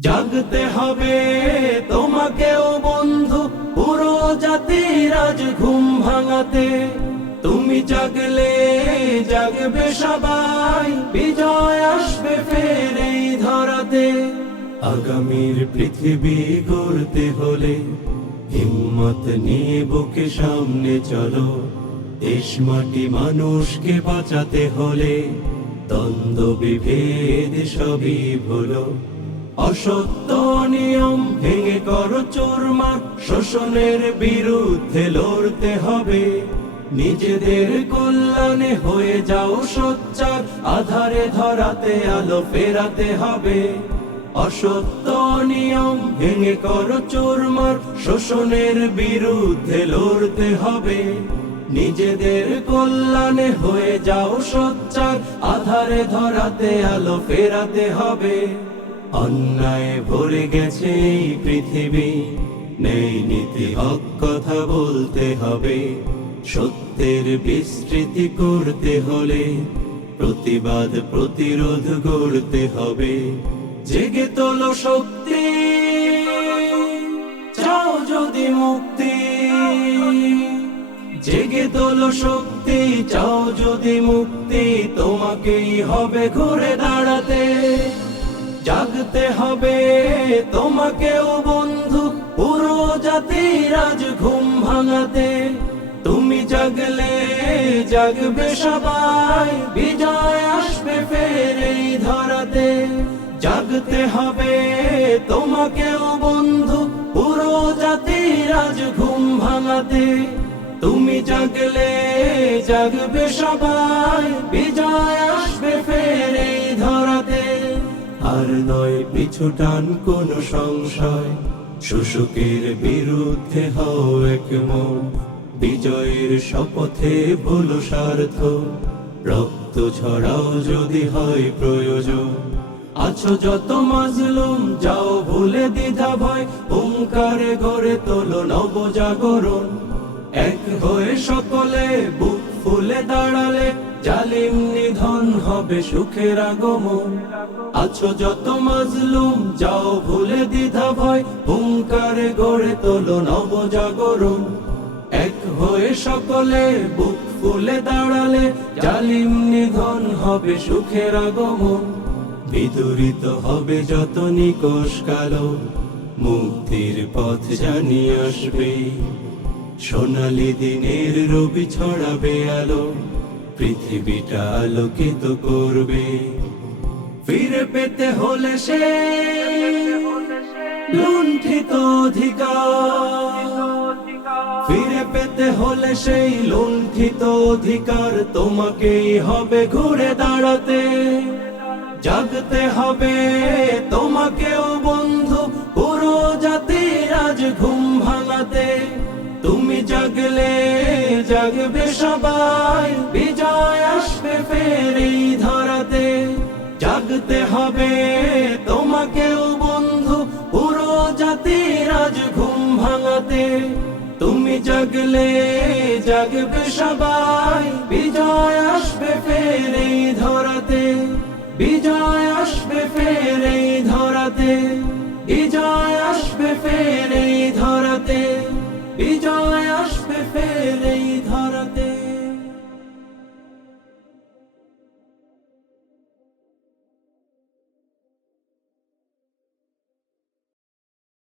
জাগতে হবে তোমাকেও বন্ধু পুরো আজ ঘুম ভাঙাতে। তুমি জাগলে জাগবে সবাই, বিজয় আসবে ফের ধরাতে। আগামীর পৃথিবী গড়তে হলে হিম্মত নিয়ে বুকে সামনে চলো। দেশ, মাটি, মানুষকে বাঁচাতে হলে দ্বন্দ্ব, বিভেদ সবই ভুলো। অসত্য নিয়ম ভেঙে করো চোরমার শোষণের বিরুদ্ধে লড়তে হবে। নিজেদের কল্যাণে হয়ে যাও সোচ্চার। আধারে ধরাতে, আলো ফেরাতে হবে। অসত্য নিয়ম ভেঙে করো চোরমার শোষণের বিরুদ্ধে লড়তে হবে। নিজেদের কল্যাণে হয়ে যাও সোচ্চার। আধারে ধরাতে, আলো ফেরাতে হবে। অন্যায় ভরে গেছে এই পৃথিবী। নেই নীতি, হক কথা বলতে হবে। সত্যের বিস্তৃতি করতে হলে প্রতিবাদ, প্রতিরোধ গড়তে হবে। জেগে তোলো শক্তি, চাও যদি মুক্তি। জেগে তোলো শক্তি, চাও যদি মুক্তি, তোমাকেই হবে ঘুরে দাঁড়াতে। জাগতে হবে তোমাকেও বন্ধু, পুরো জাতির আজ ঘুম ভাঙাতে। তুমি জাগলে, জাগবে সবাই, বিজয় আসবে ফের ধরাতে। জাগতে হবে তোমাকেও বন্ধু, পুরো জাতির আজ ঘুম ভাঙাতে। তুমি জাগলে, জাগবে সবাই, বিজয় আসবে ফের ধরাতে। আর নয় পিছু টান কোন সংশয়। শুশুকের বিরুদ্ধে হও এক মন। বিজয়ের শপথে ভুল স্বার্থ। রক্ত ছড়াও যদি হয় প্রয়োজন। আছো যত মাজলুম, যাও ভুলে দ্বিধা ভয়। ওঙ্কারে গড়ে তোলো নবজাগরণ এক হয়ে সকলে বুক ফুলে দাঁড়ালে। জালিম নিধন হবে সুখের আগমন। আছো যত মাজলুম, যাও ভুলে দ্বিধা ভয়, হুঙ্কারে গড়ে তোলো নবজাগরণ এক হয়ে সকলে বুক ফুলে দাঁড়ালে জালিম নিধন হবে সুখের আগমন। বিদুরিত হবে যত নিকোষ কালো, মুক্তির পথ জানিয়ে আসবে। সোনালি দিনের রবি ছড়াবে আলো। পৃথিবীটা আলোকিত করবে। ফিরে পেতে হলে সে লুণ্ঠিত অধিকার। ফিরে পেতে হলে সেই লুণ্ঠিত অধিকার তোমাকেই হবে ঘুরে দাঁড়াতে। জাগতে হবে তোমাকেও বন্ধু, পুরো জাতির আজ ঘুম জাগবে সবাই, বিজয় আসবে ফের ধরাতে। জাগতে হবে তোমাকেও বন্ধু, পুরো জাতির আজ ঘুম ভাঙাতে। তুমি জাগলে, জাগবে সবাই, বিজয় আসবে ফের ধরাতে। বিজয় আসবে ফের ধরাতে।